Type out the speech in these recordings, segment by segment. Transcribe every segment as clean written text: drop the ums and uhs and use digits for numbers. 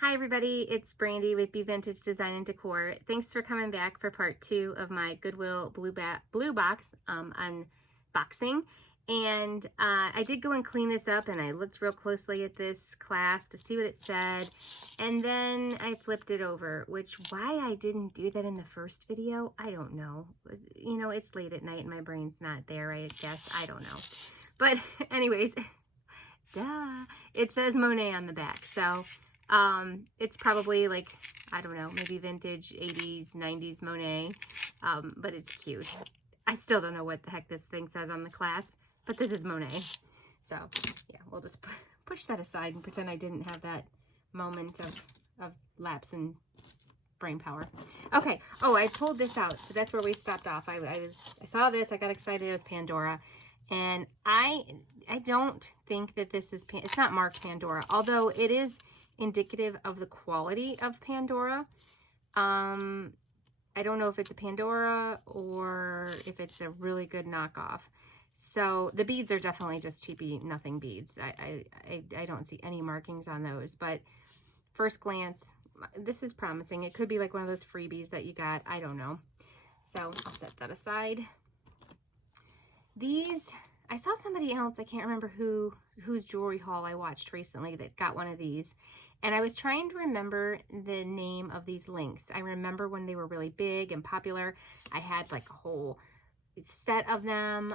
Hi everybody, it's Brandy with Be Vintage Design and Decor. Thanks for coming back for part 2 of my Goodwill BlueBox unboxing. And I did go and clean this up, and I looked real closely at this clasp to see what it said. And then I flipped it over, which why I didn't do that in the first video, I don't know. You know, it's late at night and my brain's not there, I guess. I don't know. But anyways, duh. It says Monet on the back, so it's probably like, I don't know, maybe vintage 80s, 90s Monet, but it's cute. I still don't know what the heck this thing says on the clasp, but this is Monet. So yeah, we'll just push that aside and pretend I didn't have that moment of lapse in brain power. Okay, oh, I pulled this out, so that's where we stopped off. I saw this, I got excited, it was Pandora. And I don't think that this is, it's not marked Pandora, although it is indicative of the quality of Pandora. I don't know if it's a Pandora or if it's a really good knockoff. So the beads are definitely just cheapy nothing beads. I don't see any markings on those, but first glance, this is promising. It could be like one of those freebies that you got. I don't know. So I'll set that aside. These, I saw somebody else, I can't remember whose jewelry haul I watched recently that got one of these. And I was trying to remember the name of these links. I remember when they were really big and popular. I had like a whole set of them.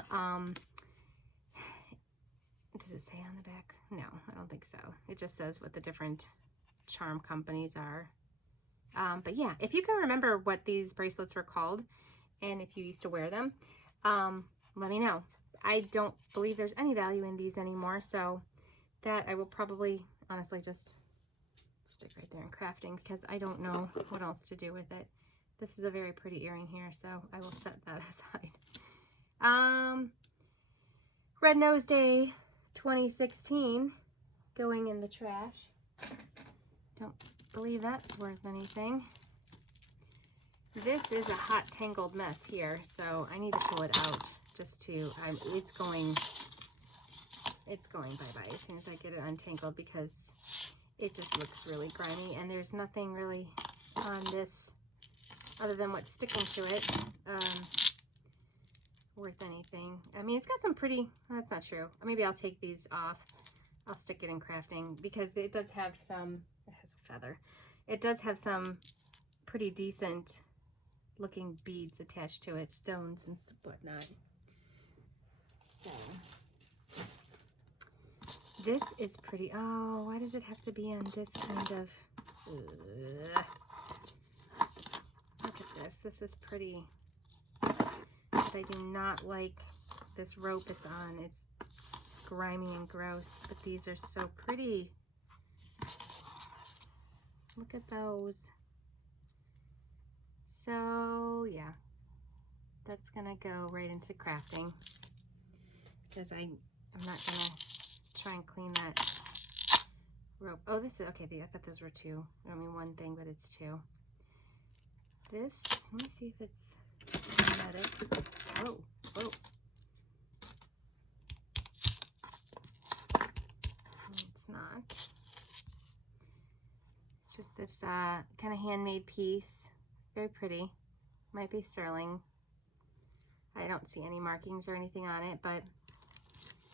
Does it say on the back? No, I don't think so. It just says what the different charm companies are. But yeah, if you can remember what these bracelets were called and if you used to wear them, let me know. I don't believe there's any value in these anymore, so that I will probably honestly just stick right there in crafting because I don't know what else to do with it. This is a very pretty earring here, so I will set that aside. Red Nose Day 2016 going in the trash. Don't believe that's worth anything. This is a hot tangled mess here, so I need to pull it out just to, it's going bye-bye as soon as I get it untangled because it just looks really grimy and there's nothing really on this other than what's sticking to it worth anything. I mean, it's got some pretty, that's not true. Maybe I'll take these off. I'll stick it in crafting because it does have some, it has a feather. It does have some pretty decent looking beads attached to it, stones and whatnot. So this is pretty. Oh, why does it have to be on this kind of? Look at this. This is pretty. But I do not like this rope it's on. It's grimy and gross. But these are so pretty. Look at those. So yeah, that's gonna go right into crafting because I'm not gonna try and clean that rope. Oh, this is okay. I thought those were two. I mean one thing, but it's two. This, let me see if it's magnetic. Oh, oh. It's not. It's just this kind of handmade piece. Very pretty. Might be sterling. I don't see any markings or anything on it, but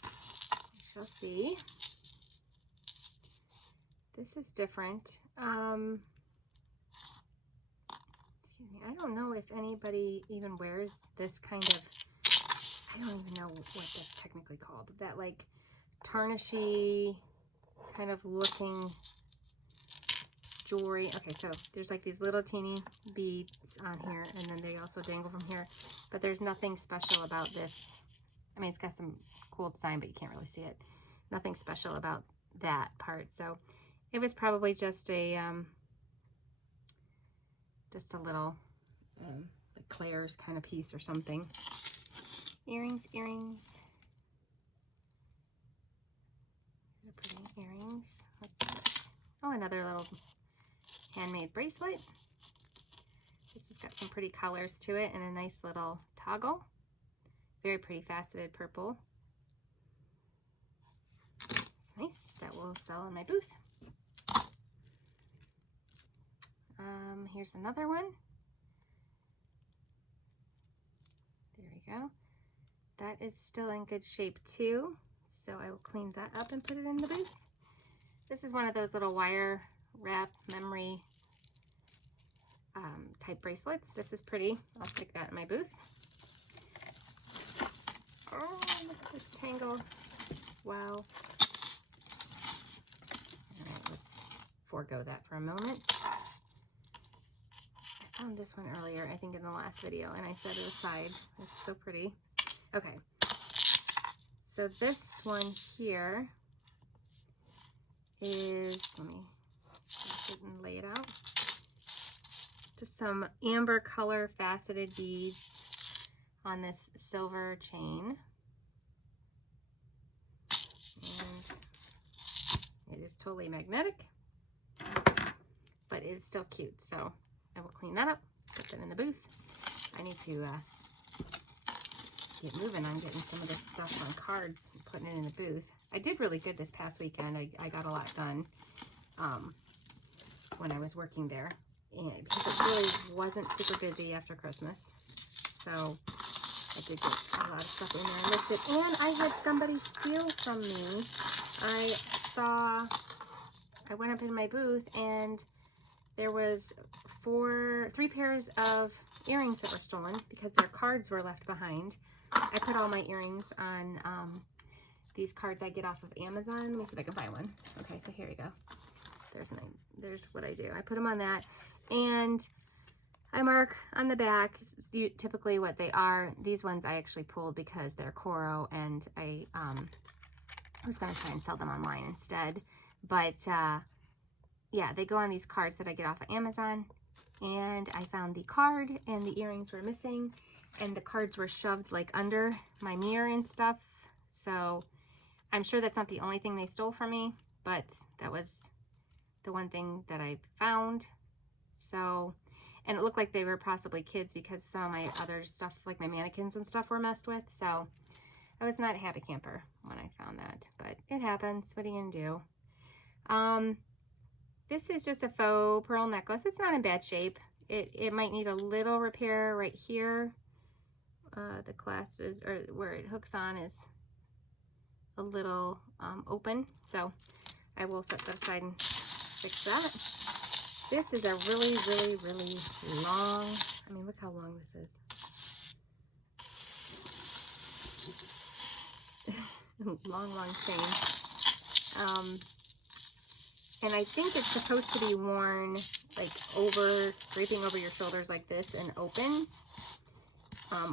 we shall see. This is different. Excuse me. I don't know if anybody even wears this kind of, I don't even know what that's technically called. That like tarnishy kind of looking jewelry. Okay, so there's like these little teeny beads on here and then they also dangle from here, but there's nothing special about this. I mean, it's got some cool design, but you can't really see it. Nothing special about that part. So it was probably just a little like Claire's kind of piece or something. Earrings. These are pretty earrings. What's this? Oh, another little handmade bracelet. This has got some pretty colors to it and a nice little toggle. Very pretty faceted purple. It's nice. That will sell in my booth. Here's another one. There we go. That is still in good shape too. So I will clean that up and put it in the booth. This is one of those little wire wrap memory type bracelets. This is pretty. I'll stick that in my booth. Oh, look at this tangle. Wow. All right, let's forego that for a moment. I found this one earlier, I think in the last video, and I set it aside. It's so pretty. Okay. So this one here is, let me place it and lay it out. Just some amber color faceted beads on this silver chain. And it is totally magnetic, but it is still cute. So I will clean that up, put that in the booth. I need to get moving on getting some of this stuff on cards and putting it in the booth. I did really good this past weekend. I got a lot done when I was working there, and because it really wasn't super busy after Christmas. So I did get a lot of stuff in there. I missed it, and I had somebody steal from me. I went up in my booth and there was 3 pairs of earrings that were stolen because their cards were left behind. I put all my earrings on these cards I get off of Amazon. Let me see if I can find one. Okay, so here we go. There's what I do. I put them on that, and I mark on the back typically what they are. These ones I actually pulled because they're Coro, and I was going to try and sell them online instead. But yeah, they go on these cards that I get off of Amazon, and I found the card and the earrings were missing, and the cards were shoved like under my mirror and stuff. So I'm sure that's not the only thing they stole from me, but that was the one thing that I found. So, and it looked like they were possibly kids because some of my other stuff, like my mannequins and stuff, were messed with. So I was not a happy camper when I found that, but it happens. What are you gonna do? This is just a faux pearl necklace. It's not in bad shape. It might need a little repair right here. The clasp is, or where it hooks on, is a little open. So I will set that aside and fix that. This is a really, really, really long, I mean, look how long this is. long chain. And I think it's supposed to be worn like draping over your shoulders like this and open,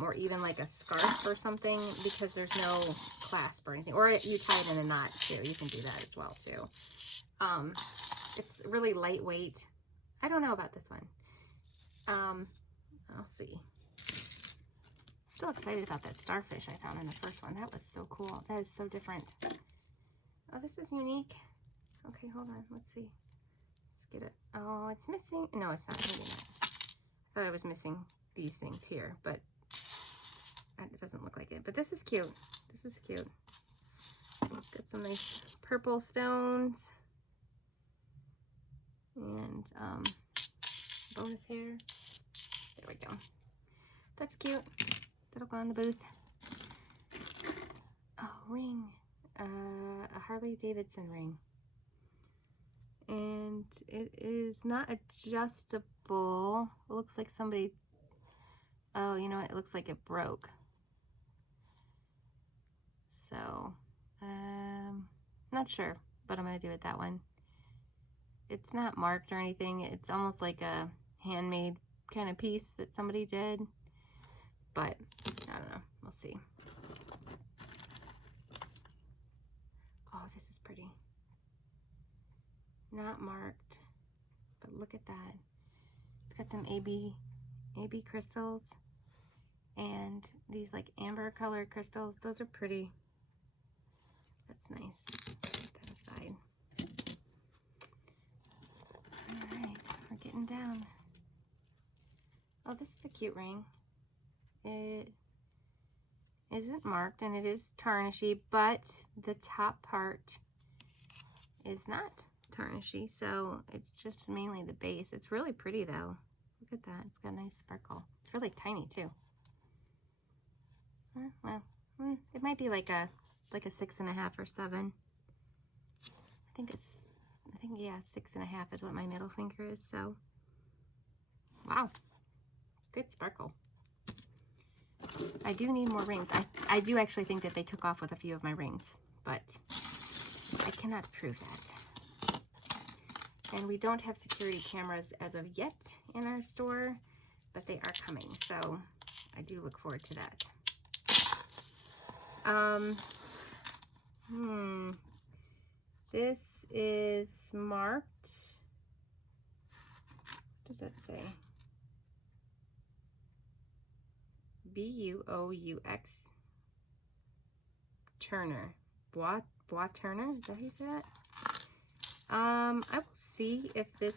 or even like a scarf or something, because there's no clasp or anything. Or you tie it in a knot too. You can do that as well too. It's really lightweight. I don't know about this one. I'll see. Still excited about that starfish I found in the first one. That was so cool. That is so different. Oh, this is unique. Okay, hold on. Let's see. Let's get it. Oh, it's missing. No, it's not. Maybe not. I thought I was missing these things here, but it doesn't look like it. But this is cute. This is cute. Got some nice purple stones. And bonus hair. There we go. That's cute. That'll go in the booth. Oh, ring. A Harley Davidson ring. And it is not adjustable. It looks like somebody, oh, you know what? It looks like it broke. So, not sure, but I'm going to do it that one. It's not marked or anything. It's almost like a handmade kind of piece that somebody did, but I don't know. We'll see. Oh, this is pretty. Not marked, but look at that. It's got some AB crystals and these like amber colored crystals. Those are pretty. That's nice. Put that aside. All right, we're getting down. Oh, this is a cute ring. It isn't marked and it is tarnishy, but the top part is not tarnishy, so it's just mainly the base. It's really pretty though. Look at that. It's got a nice sparkle. It's really tiny too. Well, it might be like a 6.5 or 7. I think yeah, 6.5 is what my middle finger is. So, wow, good sparkle. I do need more rings. I do actually think that they took off with a few of my rings, but I cannot prove that. And we don't have security cameras as of yet in our store, but they are coming, so I do look forward to that. This is marked. What does that say? B-U-O-U-X Turner. Bois Turner? Is that how you say that? I will see if this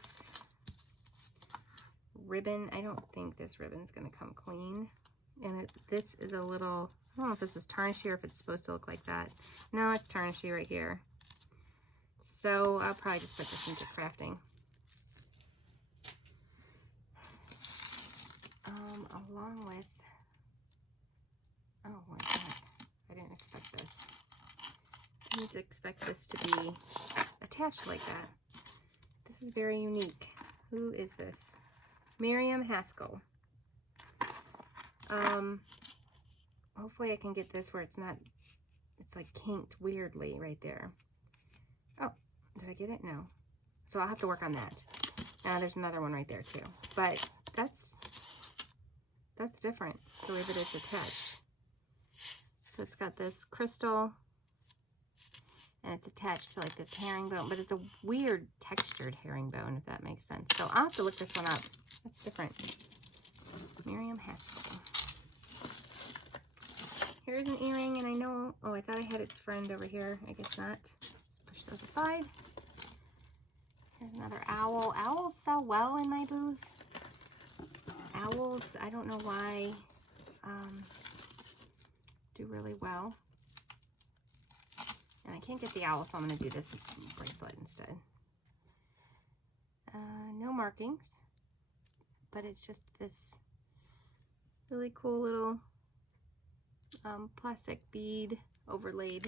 ribbon, I don't think this ribbon's going to come clean. And this is a little, I don't know if this is tarnishy or if it's supposed to look like that. No, it's tarnishy right here. So I'll probably just put this into crafting. Along with, oh my God, I didn't expect this. I didn't expect this to be attached like that. This is very unique. Who is this? Miriam Haskell. Hopefully I can get this where it's not, it's like kinked weirdly right there. Oh, did I get it? No. So I'll have to work on that. There's another one right there too. But that's different, the way that it's attached. So it's got this crystal, and it's attached to like this herringbone, but it's a weird textured herringbone, if that makes sense. So I'll have to look this one up. That's different. Miriam Haskell. Here's an earring, and I know, oh, I thought I had its friend over here. I guess not. Just push those aside. Here's another owl. Owls sell well in my booth. Owls, I don't know why, do really well. And I can't get the owl, so I'm going to do this bracelet instead. No markings, but it's just this really cool little plastic bead overlaid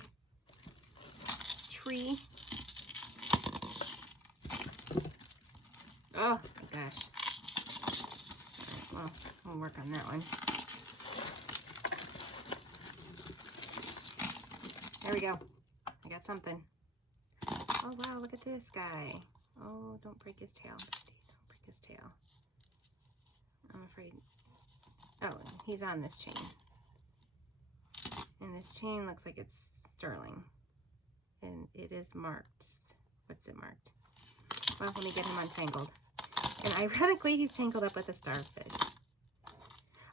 tree. Oh my gosh. Well, we'll work on that one. There we go. I got something. Oh wow, look at this guy. Oh, don't break his tail. Don't break his tail. I'm afraid. Oh, he's on this chain. And this chain looks like it's sterling. And it is marked. What's it marked? Well, let me get him untangled. And ironically, he's tangled up with a starfish.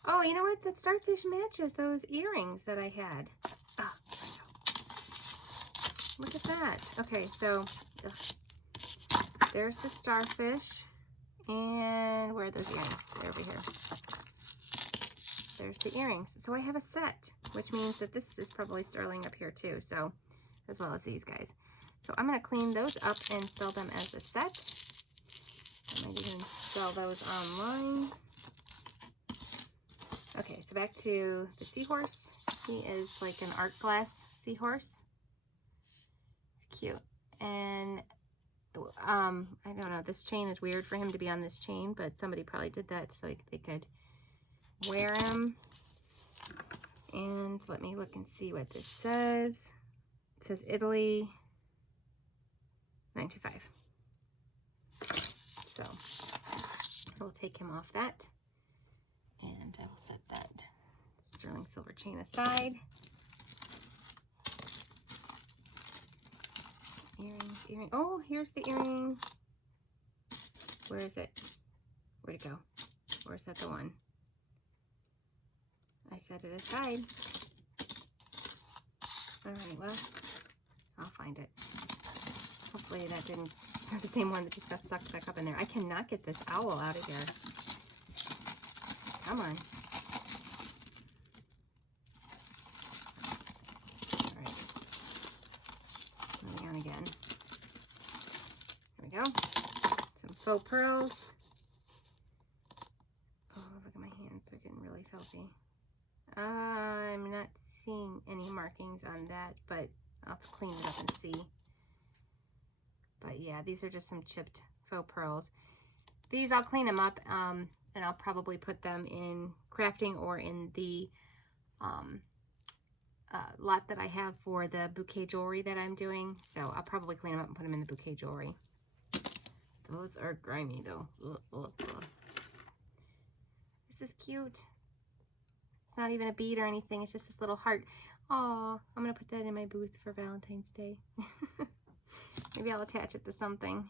Oh, you know what? That starfish matches those earrings that I had. Oh, there we go. Look at that. Okay, so there's the starfish. And where are those earrings? They're over here. There's the earrings. So I have a set, which means that this is probably sterling up here too. So, as well as these guys. So I'm going to clean those up and sell them as a set. I might even sell those online. Okay, so back to the seahorse. He is like an art glass seahorse. It's cute. And I don't know, this chain is weird for him to be on this chain, but somebody probably did that so they could wear him. And let me look and see what this says. It says Italy, $9.25. So I will take him off that, and I will set that sterling silver chain aside. Earring. Oh, here's the earring. Where is it? Where'd it go? Or is that the one? I set it aside. All right, well, I'll find it. Hopefully that didn't, it's not the same one that just got sucked back up in there. I cannot get this owl out of here. Come on. All right. Moving on again. we go. Some faux pearls. Oh, look at my hands. They're getting really filthy. I'm not seeing any markings on that, but I'll have to clean it up and see. But yeah, these are just some chipped faux pearls. These, I'll clean them up, and I'll probably put them in crafting or in the lot that I have for the bouquet jewelry that I'm doing. So I'll probably clean them up and put them in the bouquet jewelry. Those are grimy though. Ugh, ugh, ugh. This is cute. It's not even a bead or anything. It's just this little heart. Oh, I'm going to put that in my booth for Valentine's Day. Maybe I'll attach it to something.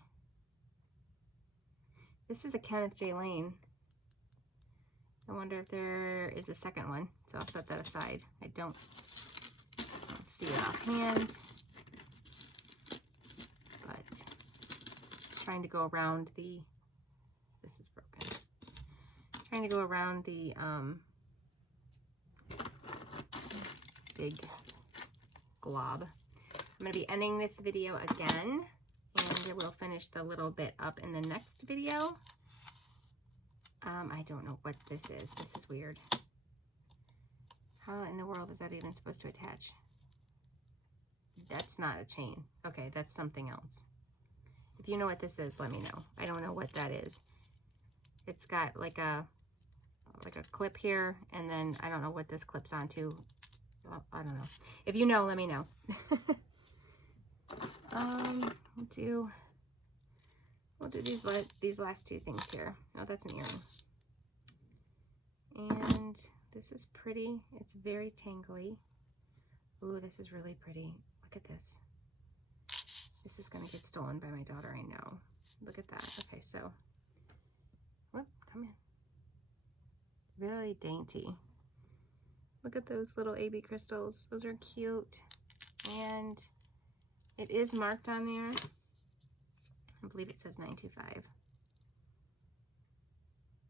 This is a Kenneth J. Lane. I wonder if there is a second one. So I'll set that aside. I don't see it offhand. But trying to go around the, this is broken. Trying to go around the big glob. I'm going to be ending this video again, and we'll finish the little bit up in the next video. I don't know what this is. This is weird. How in the world is that even supposed to attach? That's not a chain. Okay, that's something else. If you know what this is, let me know. I don't know what that is. It's got like a clip here, and then I don't know what this clips onto. Well, I don't know. If you know, let me know. We'll do these last two things here. Oh, that's an earring. And this is pretty. It's very tangly. Ooh, this is really pretty. Look at this. This is gonna get stolen by my daughter, I know. Look at that. Okay, so, whoop, come in. Really dainty. Look at those little AB crystals. Those are cute. And it is marked on there. I believe it says 925.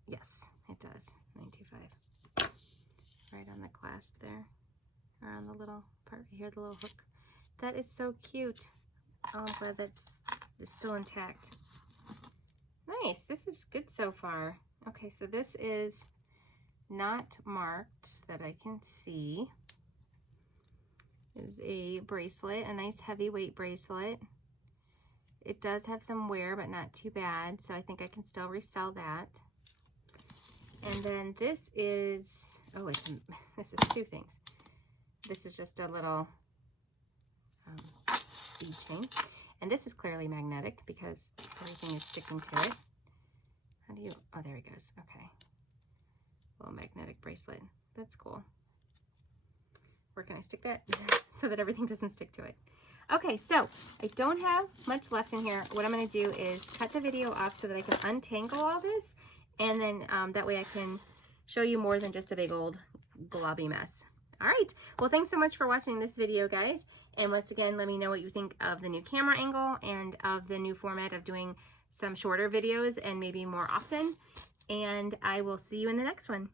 Yes, it does. 925. Right on the clasp there. Or on the little part right here, the little hook. That is so cute. Oh, I'm glad that's still intact. Nice. This is good so far. Okay, so this is not marked that I can see. It is a bracelet, a nice heavyweight bracelet. It does have some wear, but not too bad, so I think I can still resell that. And then this is, oh, this is two things. This is just a little bead chain. And this is clearly magnetic because everything is sticking to it. How do you, oh, there it goes. Okay. Little magnetic bracelet. That's cool. Where can I stick that so that everything doesn't stick to it? Okay, so I don't have much left in here. What I'm going to do is cut the video off so that I can untangle all this, and then that way I can show you more than just a big old globby mess. All right, well, thanks so much for watching this video, guys. And once again, let me know what you think of the new camera angle and of the new format of doing some shorter videos and maybe more often. And I will see you in the next one.